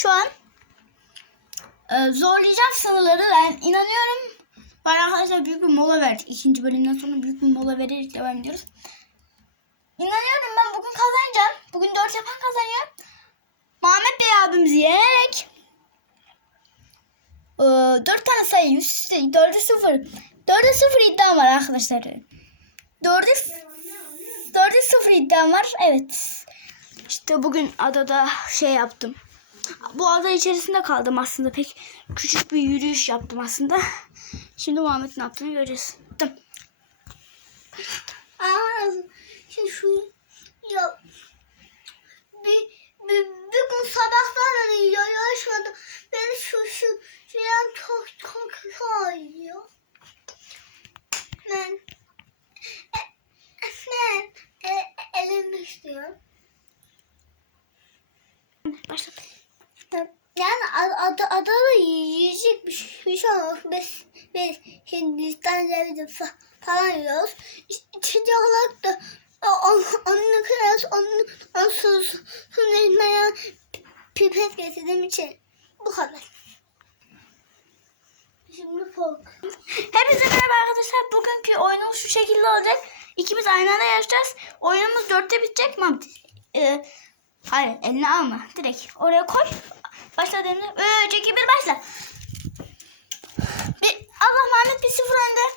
şu an e, zorlayacak sınırları ben inanıyorum. Ben arkadaşlar büyük bir mola verdik. İkinci bölümden sonra büyük bir mola vererek devam ediyoruz. İnanıyorum ben bugün kazanacağım. Bugün 4 yapan kazanıyor. Muhammed Bey abimizi yenerek e, 4 tane sayı üst üste 4'e 0. 4'e 0 iddiam var arkadaşlar. 4'e 4'e 0 iddiam var. Evet. İşte bugün adada şey yaptım. Bu ada içerisinde kaldım aslında. Pek küçük bir yürüyüş yaptım aslında. Şimdi Muhammed'in ne yaptığını göreceğiz. Aa, şimdi şu ya bir, bir, bir gün sabahlar ya yaşmadı. Ben şu şu şeyden çok çok ağrıyor. Ben e, ben e, elimi istiyorum. Başla. Yani ad, ad, adada yiyecek bir şey, bir şey olmuş. Biz, biz Hindistan cevizi fa- falan yiyoruz. İçecek olarak da onun, kırarız, onun, onun su, su, su nezmeye pipet getirdim için. Bu kadar. Şimdi kork. Hepinize merhaba arkadaşlar. Bugünkü oyunumuz şu şekilde olacak. İkimiz aynı anda yarışacağız. Oyunumuz dörtte bitecek. Mahmut. Ee, hayır eline alma. Direkt oraya koy. Başla demle. 3, 2, 1 başla. Bir, Allah Mehmet bir sıfır önde.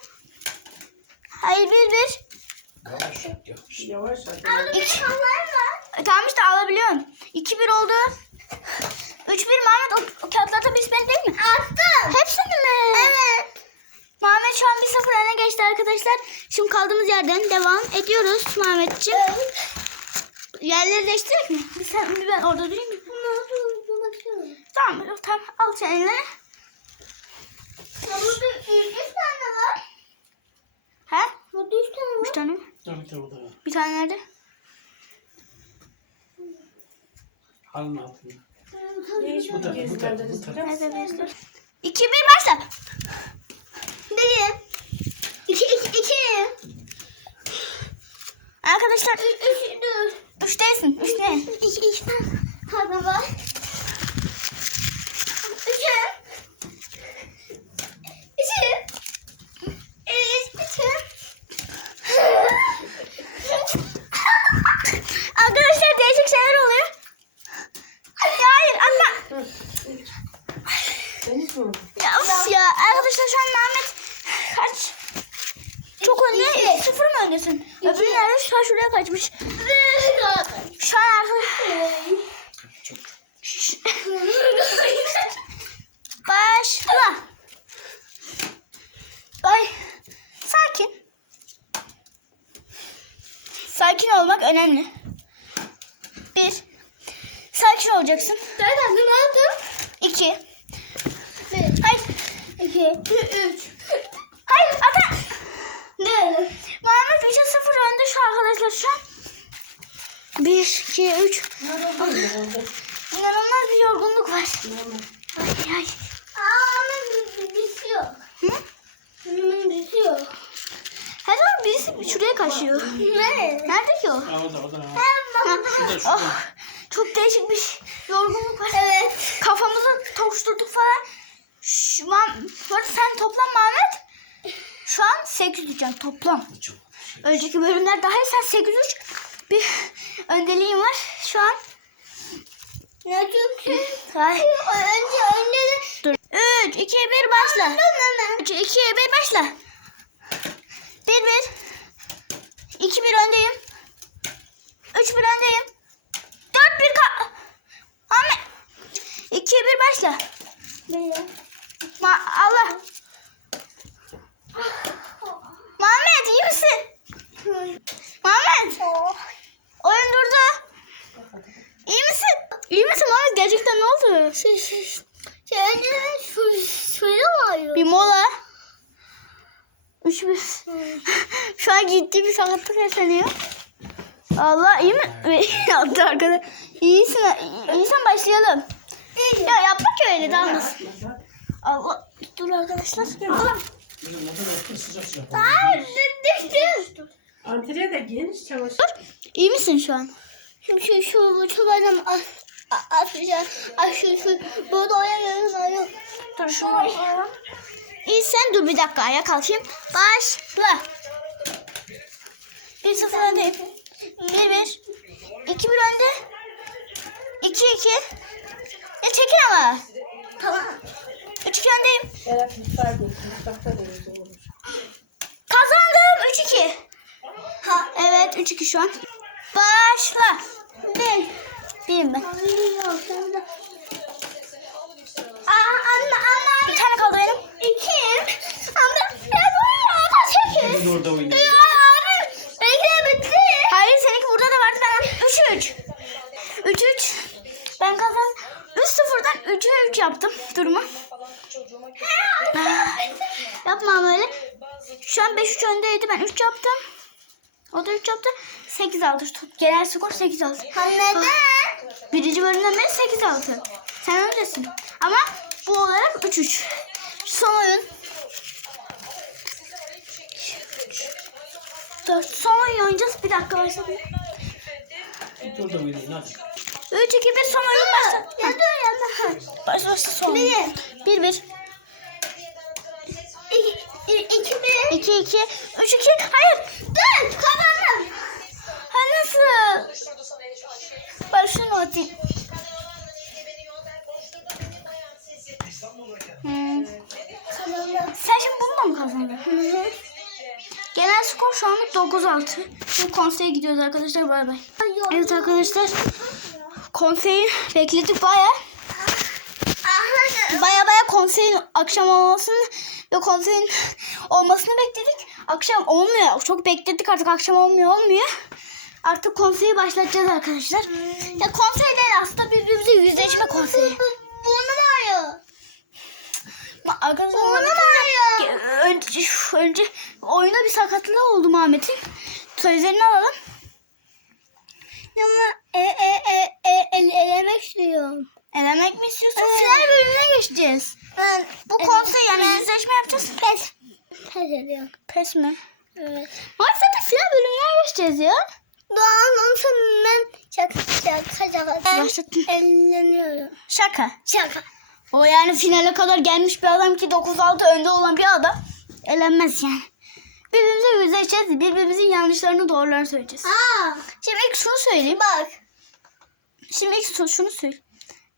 Hayır bir bir. Yavaş yavaş. Yavaş bir var. E, tamam işte alabiliyorsun. 2 1 oldu. 3 1 Mehmet o, o kağıtlarda biz ben değil mi? Attım. Hepsini mi? Evet. Mehmet şu an bir sıfır öne geçti arkadaşlar. Şimdi kaldığımız yerden devam ediyoruz Mehmetciğim. Yerleri değiştirek mi? Bir sen bir ben orada durayım mı? Dur bakıyorum. Tamam tamam al sen eline. Ya burada üç tane var. He? Burada üç tane var. Üç tane mi? Tabii tabii tabii. Bir tane nerede? Halın altında. Bu taraf, bu taraf, bu taraf. Nerede bezler? İki bir başla. Bir. İki, iki, iki. Arkadaşlar Üç, üç, dur. üç değilsin. Üç ne? İki, iki. Pardon var. Üç. Üç. Üç, üç. Arkadaşlar değişik şeyler oluyor. Ya hayır atma. Deniz mi? Ya of ya. Arkadaşlar şu an Mehmet kaç? Çok önde. Sıfır mı öndesin? Öbürü nerede? Şu an şuraya kaçmış. Şu an. Çok. Başla. Ay. Sakin. Sakin olmak önemli. Bir. Sakin olacaksın. Zaten ne yaptın? İki. Bir, Hayır. iki, üç. Muhammed 3'e 0 önde şu arkadaşlar şu an. 1, 2, 3. İnanılmaz bir yorgunluk var. Ay ay. Aa, birisi yok. Hı? Bunun birisi yok. Her zaman birisi şuraya kaçıyor. Ne? Nerede ki o? Aa, o da o da. Ha, Şurada şurada. oh, çok değişik bir yorgunluk var. Evet. Kafamızı tokuşturduk falan. Şu an, bu arada sen toplam Mehmet. Şu an 8 diyeceğim toplam. Önceki bölümler dahil sen 8 3 bir öndeliğin var şu an. Ya çünkü önce önce de Dur. 3 2 1 başla. hemen. 3 2 1 başla. 1 1 2 1 öndeyim. 3 1 öndeyim. 4 1 ka Ahmet. 2 1 başla. Ma Allah. Muhammed iyi misin? Muhammed. Oyun durdu. İyi misin? İyi misin Muhammed? Gerçekten ne oldu? Şey, şey, şey, şöyle var. Bir mola. Üç bir. Şu an ciddi bir sakatlık yaşanıyor. Allah iyi mi? Yaptı arkadaş. İyisin. İyiysen başlayalım. Ya yapma ki öyle dalmasın. Allah. Dur arkadaşlar. Allah. Bizim ne kadar sıcak sıcak. Hayır, düştüm. Antalya da geniş çamaşır. İyi misin şu an? Şimdi şu, şu, şu bana Arkadaşlar şu şu burada oynayalım. Dur şunu. İyi sen dur bir dakika ayağa kalkayım. Başla. 1 0 öndeyim. 1 1. 2 1 önde. 2 2. Ya çekil ama. Tamam. 3 2 öndeyim. Berat da olur. Kazandım 3 2. Ha evet 3 2 şu an. Başla. 1. Birim ben. Aa, anne anne. Bir tane kaldı benim. İki. Anne. Ya bu ya sekiz. Elin orada. Ya abi. Bekle bitti. Hayır seninki burada da vardı ben 3 3. 3 3. Ben kazandım. 3 0'dan 3'e 3 yaptım durumu yapmam öyle. Şu an 5-3 öndeydi. Ben 3 yaptım. O da 3 yaptı. 8 aldı. Genel skor 8 aldı. Ha neden? Birinci bölümden beri 8 aldı. Sen öndesin. Ama bu olarak 3-3. Son oyun. Dört. Son oyun oynayacağız. Bir dakika başladı. 3 2 1 son oyun başladı. Ya dur ya. Son. 1 1. 1 1. 2 2 3 2 Hayır. Dur kazandım. Ha nasıl? Ben şunu atayım. Hmm. Sen şimdi bununla mı kazandın? Genel skor şu anlık 9-6. Şimdi konseye gidiyoruz arkadaşlar. Bay bay. Evet arkadaşlar. Konseyi bekledik baya. Baya baya konseyin akşam olmasını ve konseyin olmasını bekledik. Akşam olmuyor. Çok bekledik artık akşam olmuyor olmuyor. Artık konseyi başlatacağız arkadaşlar. Ya konsey değil aslında birbirimize yüzleşme konseyi. Burnum ağrıyor. Arkadaşlar Burnum ağrıyor. önce, önce oyuna bir sakatlığı oldu Muhammed'in. Sözlerini alalım. Ama e, e, e, e, el, elemek istiyorum. Elemek mi istiyorsun? Evet. Final bölümüne geçeceğiz. Ben Bu konsey yani yüzleşme yapacağız. pes. Pes ediyorum. Pes mi? Evet. Hayır zaten final bölümüne geçeceğiz ya. Doğan olsa ben şaka şaka şaka. Başlattın. Elleniyorum. Şaka. Şaka. O yani finale kadar gelmiş bir adam ki 9-6 önde olan bir adam elenmez yani. Birbirimize yüzleşeceğiz. Birbirimizin yanlışlarını doğrularını söyleyeceğiz. Aa. Şimdi ilk şunu söyleyeyim. Bak. Şimdi ilk şu- şunu söyle.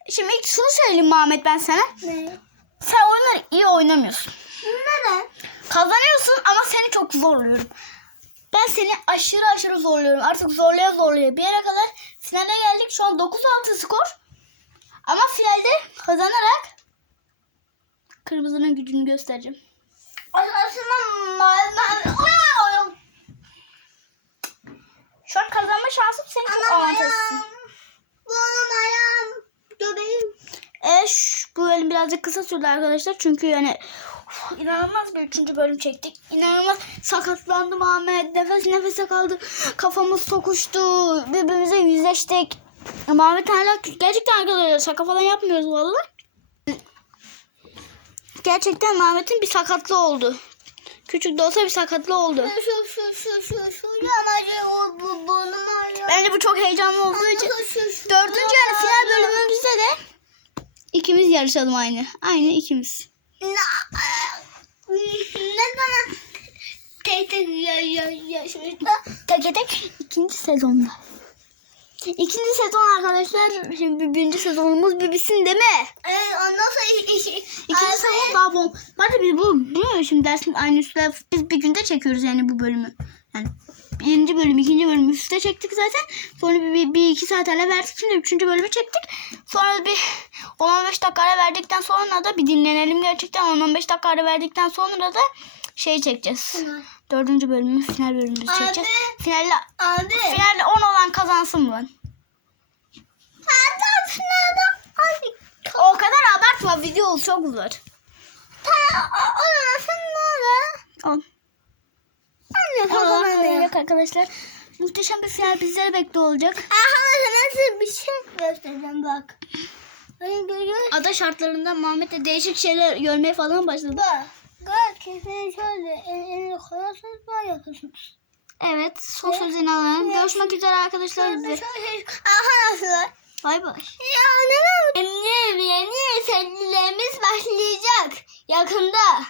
Şimdi ilk şunu söyleyeyim Muhammed ben sana. Ne? Sen oyunları iyi oynamıyorsun. Neden? Kazanıyorsun ama seni çok zorluyorum. Ben seni aşırı aşırı zorluyorum. Artık zorlaya zorlaya bir yere kadar finale geldik. Şu an 9-6 skor. Ama finalde kazanarak kırmızının gücünü göstereceğim. Aslında mavi. Şu an kazanma şansım senin çok Anam avantajlısın. ayağım. Burnum ayağım. Göbeğim. Evet şu- bu bölüm birazcık kısa sürdü arkadaşlar. Çünkü yani uf, inanılmaz bir üçüncü bölüm çektik. İnanılmaz sakatlandım Ahmet. Nefes nefese kaldı. Kafamız sokuştu. Birbirimize yüzleştik. Ahmet hala gerçekten arkadaşlar şaka falan yapmıyoruz valla. Gerçekten Ahmet'in bir sakatlığı oldu. Küçük de olsa bir sakatlığı oldu. Şu şu şu şu şu yanacı burnum ağrıyor. Bence bu çok heyecanlı olduğu için. Dördüncü yani final bölümümüzde de ikimiz yarışalım aynı. Aynı ikimiz. Ne zaman tek tek ya ya ya şurada. Teke tek ikinci sezonda. İkinci sezon arkadaşlar. Şimdi birinci sezonumuz bitsin değil mi? Evet ondan sonra iş, İkinci sezon daha bol. Var biz bu, bu şimdi dersin aynı üstte biz bir günde çekiyoruz yani bu bölümü. Yani birinci bölüm, ikinci bölüm üstte çektik zaten. Sonra bir, bir, bir iki saat ara verdik. Şimdi üçüncü bölümü çektik. Sonra bir 10-15 dakika ara verdikten sonra da bir dinlenelim gerçekten. 10-15 dakika ara verdikten sonra da şey çekeceğiz. Hı. Dördüncü bölümü final bölümünü abi, çekeceğiz. Finalle, abi. finalle 10 olan kazansın bu. Adam finalde o kadar abartma video çok zor. Tamam o, o zaman sen ne 10. Muhteşem havalar yok arkadaşlar. Muhteşem bir final bizleri bekliyor olacak. Aha nasıl bir şey göstereceğim bak. Hani görüyor Ada şartlarında Muhammed değişik şeyler görmeye falan başladı. Bak. Gör kesin şöyle elini koyuyorsunuz böyle yapıyorsunuz. Evet son evet. sözünü alalım. Evet. Görüşmek üzere arkadaşlar. Bize. Aha nasıl? Bay bay. Ya ne var? Emniyet, emniyet, başlayacak yakında.